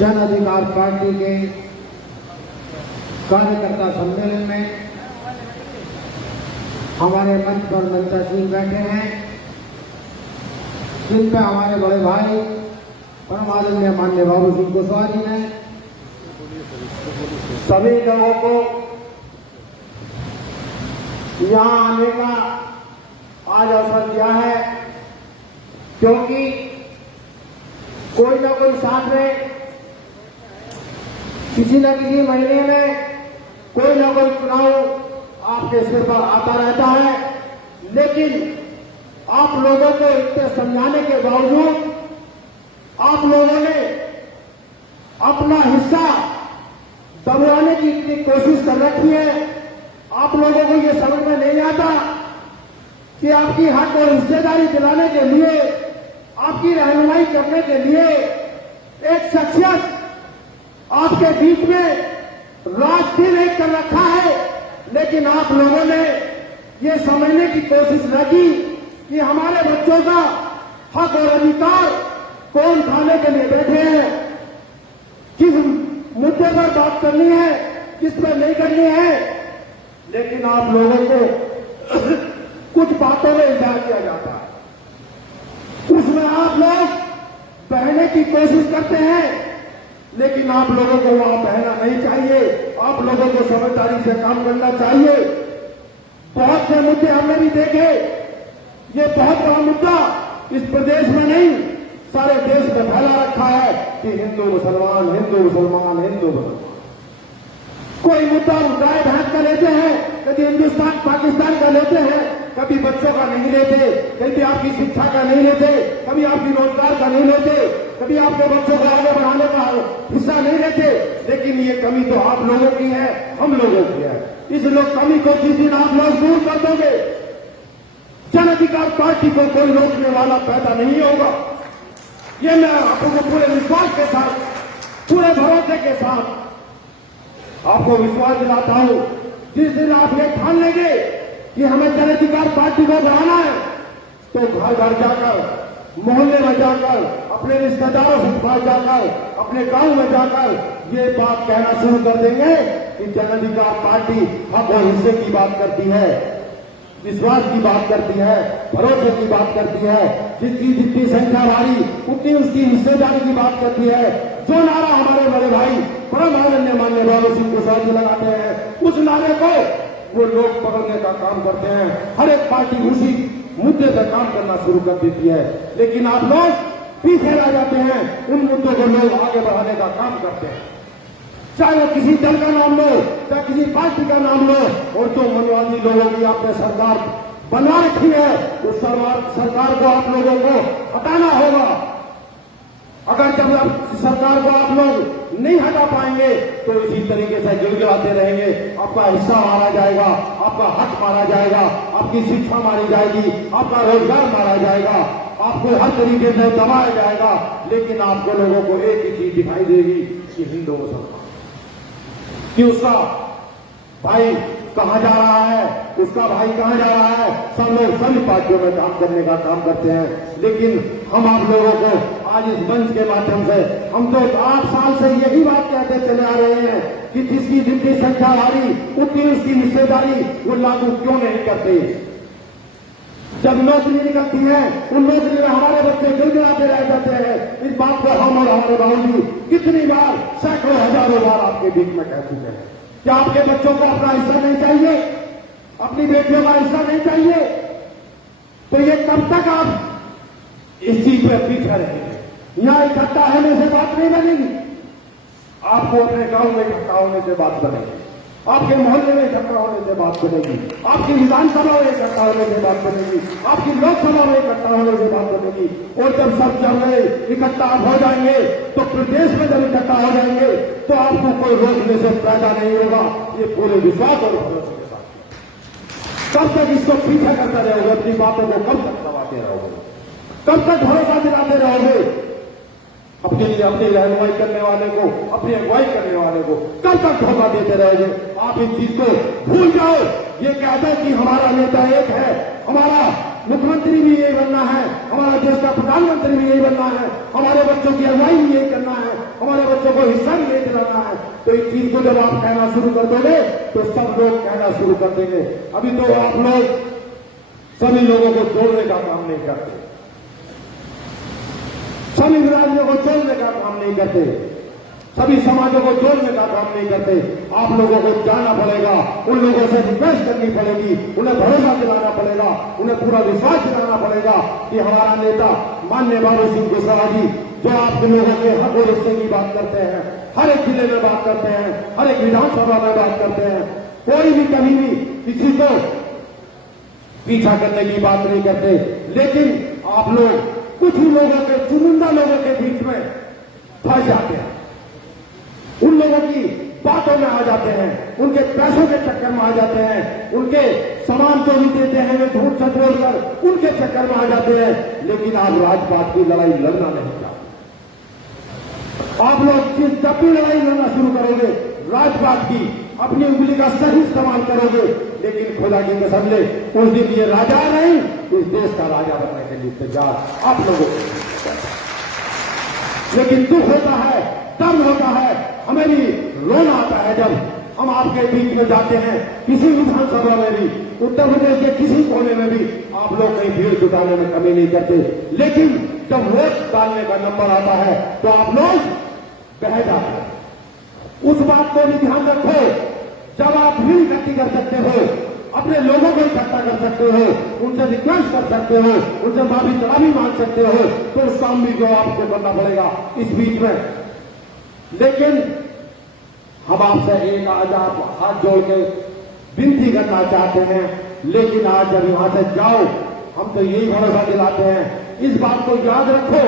जन अधिकार पार्टी के कार्यकर्ता सम्मेलन में हमारे मंच पर मंचासीन बैठे हैं, जिन पर हमारे बड़े भाई परम आदरणीय माननीय बाबू सिंह कुशवाहा जी ने सभी लोगों को यहाँ आने का आज अवसर दिया है, क्योंकि कोई ना कोई साथ में किसी न किसी महीने में कोई ना कोई चुनाव आपके सिर पर आता रहता है, लेकिन आप लोगों को इतने समझाने के बावजूद आप लोगों ने अपना हिस्सा दबाने की इतनी कोशिश कर रखी है। आप लोगों को ये समझ में नहीं आता कि आपकी हक और हिस्सेदारी दिलाने के लिए, आपकी रहनुमाई करने के लिए एक शख्सियत आपके बीच में रात दिन एक कर रखा है, लेकिन आप लोगों ने ये समझने की कोशिश न की कि हमारे बच्चों का हक और अधिकार कौन खाने के लिए बैठे हैं, किस मुद्दे पर बात करनी है, किस पर नहीं करनी है। लेकिन आप लोगों को कुछ बातों में इल्जाम किया जाता है, उसमें आप लोग बहने की कोशिश करते हैं, लेकिन आप लोगों को वहां बहना नहीं चाहिए। आप लोगों को समझदारी से काम करना चाहिए। बहुत से मुद्दे हमने भी देखे, ये बहुत बड़ा मुद्दा इस प्रदेश में नहीं सारे देश में फैला रखा है कि हिंदू मुसलमान, हिंदू मुसलमान, हिंदू मुसलमान। कोई मुद्दा गाय भैंस का लेते हैं, कभी हिंदुस्तान पाकिस्तान का लेते हैं, कभी बच्चों का नहीं लेते, कभी आपकी शिक्षा का नहीं लेते, कभी आपकी रोजगार का नहीं लेते, कभी आपके बच्चों को आगे बढ़ाने का हिस्सा नहीं लेते। लेकिन ये कमी तो आप लोगों की है, हम लोगों की है। इस लोग कमी को जिस दिन आप लोग दूर कर दोगे, जन अधिकार पार्टी को कोई रोकने वाला पैदा नहीं होगा। ये मैं आपको पूरे विश्वास के साथ, पूरे भरोसे के साथ आपको विश्वास दिलाता हूं। जिस दिन आप ये ठान लेंगे कि हमें जन अधिकार पार्टी को बढ़ाना है, तो घर घर जाकर, मोहल्ले में जाकर, अपने रिश्तेदारों से पास जाकर, अपने गांव में जाकर ये बात कहना शुरू कर देंगे कि जन अधिकार पार्टी हक और हिस्से की बात करती है, विश्वास की बात करती है, भरोसे की बात करती है। जितनी जितनी संख्या भारी उतनी उसकी हिस्सेदारी की बात करती है। जो नारा हमारे बड़े भाई परम आदरणीय माननीय बाबू सिंह कुशवाहा जी लगाते हैं, उस नारे को वो लोग पकड़ने का काम करते हैं। हर एक पार्टी उसी मुद्दे पर काम करना शुरू कर देती है, लेकिन आप लोग पीछे रह जाते हैं। उन मुद्दों को लोग आगे बढ़ाने का काम करते हैं, चाहे वो किसी दल का नाम लो, चाहे किसी पार्टी का नाम लो। और जो मनवादी लोगों की आपने सरकार बना रखी है, उस सरकार को आप लोगों को हटाना होगा। अगर जब आप सरकार को आप लोग नहीं हटा पाएंगे तो इसी तरीके से गिड़गिड़ाते रहेंगे। आपका हिस्सा मारा जाएगा, आपका हक मारा जाएगा, आपकी शिक्षा मारी जाएगी, आपका रोजगार मारा जाएगा, आपको हर तरीके से दबाया जाएगा। लेकिन आपको लोगों को एक ही चीज दिखाई देगी कि हिंदू मुसलमान, कि उसका भाई कहां जा रहा है, उसका भाई कहां जा रहा है। सब लोग सभी पार्टियों में काम करने का काम करते हैं, लेकिन हम आप लोगों को आज इस मंच के माध्यम से, हम तो 8 साल से यही बात कहते चले आ रहे हैं कि जिसकी जितनी संख्या भारी उतनी उसकी हिस्सेदारी वो लागू क्यों नहीं करते। जब नौकरी निकलती है, उन नौकरी में हमारे बच्चे गिड़गिड़ाते रह जाते हैं। इस बात को हम और हमारे बाबूजी कितनी बार, सैकड़ों हजारों बार आपके बीच में कह चुके हैं। क्या आपके बच्चों को अपना हिस्सा नहीं चाहिए, अपनी बेटियों का हिस्सा नहीं चाहिए? तो ये कब तक आप इस चीज पर पीछे रहेंगे? यहां इकट्ठा होने से बात नहीं बनेगी। आपको अपने गांव में इकट्ठा होने से बात बनेगी, आपके मोहल्ले में इकट्ठा होने से बात बनेगी, आपकी विधानसभा में इकट्ठा होने से बात बनेगी, आपकी लोकसभा में इकट्ठा होने से बात बनेगी। और जब सब जगह इकट्ठा हो जाएंगे, तो प्रदेश में जब इकट्ठा हो जाएंगे, तो आपको कोई रोकने से पैदा नहीं होगा। ये पूरे विश्वास और भरोसे के साथ। कब तक इसको पीछा करते रहोगे? अपनी बातों को कब तक दबाते रहोगे? कब तक भरोसा दिलाते रहोगे? अपने लिए अपनी रहनुमाई करने वाले को, अपनी अगुवाई करने वाले को कब तक धोखा देते रहेंगे? आप इस चीज को भूल जाओ। ये कहते हैं कि हमारा नेता एक है, हमारा मुख्यमंत्री भी यही बनना है, हमारा देश का प्रधानमंत्री भी यही बनना है, हमारे बच्चों की अगुवाई भी यही करना है। हमारे बच्चों को हिस्सा भी नहीं दिलाना है, तो इस चीज को जब आप कहना शुरू कर दोगे तो सब लोग कहना शुरू कर देंगे। अभी तो आप लोग सभी लोगों को जोड़ने का काम नहीं करते, सभी बिरादरियों को जोड़ने का काम नहीं करते, सभी समाजों को जोड़ने का काम नहीं करते। आप लोगों को जाना पड़ेगा, उन लोगों से रिक्वेस्ट करनी पड़ेगी, उन्हें भरोसा दिलाना पड़ेगा, उन्हें पूरा विश्वास दिलाना पड़ेगा कि हमारा नेता माननीय बाबू सिंह कुशवाहा जी जो आपके लोगों के हक और हिस्से की बात करते हैं, हर एक जिले में बात करते हैं, हर एक विधानसभा में बात करते हैं, कोई भी कहीं भी किसी को पीछा करने की बात नहीं करते। लेकिन आप लोग कुछ ही लोगों के, चुनिंदा लोगों के बीच में फंस जाते हैं, उन लोगों की बातों में आ जाते हैं, उनके पैसों के चक्कर में आ जाते हैं, उनके सामान जो भी देते हैं वे झूठ सच बोलकर उनके चक्कर में आ जाते हैं। लेकिन आप राजपाट की लड़ाई लड़ना नहीं चाहते। आप लोग जब भी लड़ाई लड़ना शुरू करोगे राजपाट की, अपनी उंगली का सही इस्तेमाल करोगे, लेकिन खुदा की कसम ले उस दिन ये राजा नहीं, इस देश का राजा बनने के लिए तैयार आप लोगों को। लेकिन दुख होता है, दर्द होता है, हमें भी रोना आता है जब हम आपके बीच में जाते हैं, किसी विधानसभा में भी, उत्तर प्रदेश के किसी कोने में भी आप लोग कहीं भीड़ जुटाने में कमी नहीं करते। लेकिन जब वोट डालने का नंबर आता है तो आप लोग बह जाते हैं। उस बात को भी ध्यान रखो, जब आप भीड़ इकट्ठी कर सकते हो, अपने लोगों को इकट्ठा कर सकते हो, उनसे रिक्वेस्ट कर सकते हो, उनसे माफी तलाबी मांग सकते हो, तो उस काम भी जो आपको करना पड़ेगा इस बीच में। लेकिन हम आपसे एक आज आप हाथ जोड़ के विनती करना चाहते हैं, लेकिन आज जब यहां से जाओ हम तो यही भरोसा दिलाते हैं, इस बात को याद रखो,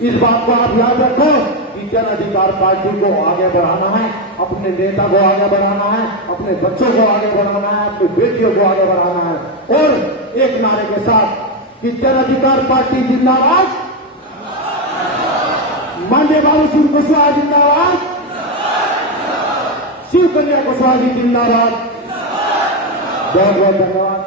इस बात को आप याद रखो कि जन अधिकार पार्टी को आगे बढ़ाना है, अपने नेता को आगे बढ़ाना है, अपने बच्चों को आगे बढ़ाना है, अपनी बेटियों को आगे बढ़ाना है। और एक नारे के साथ कि जन अधिकार पार्टी जिंदाबाद, माननीय बाबू सिंह कुशवाहा जिंदाबाद, शिव कन्या कुशवाहा जी जिंदाबाद। बहुत बहुत धन्यवाद।